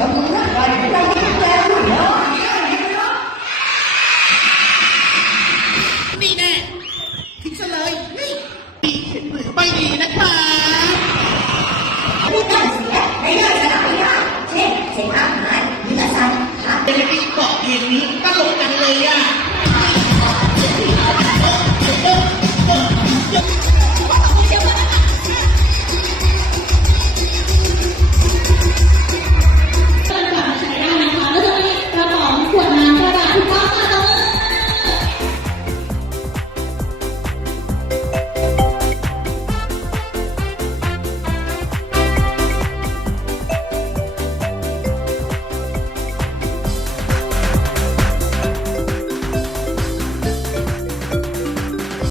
กับมึงนะไปไปแก้ด้วยเนาะนี่แน่ทิ้งซะเลยนี่หรือไม่ดีนะคะพูดได้เสียไม่ได้สนับไม่ได้เช่นอาหารเนื้อสัตว์เป็นที่เกาะเพลงนี้ตลกจังเลยอ่ะ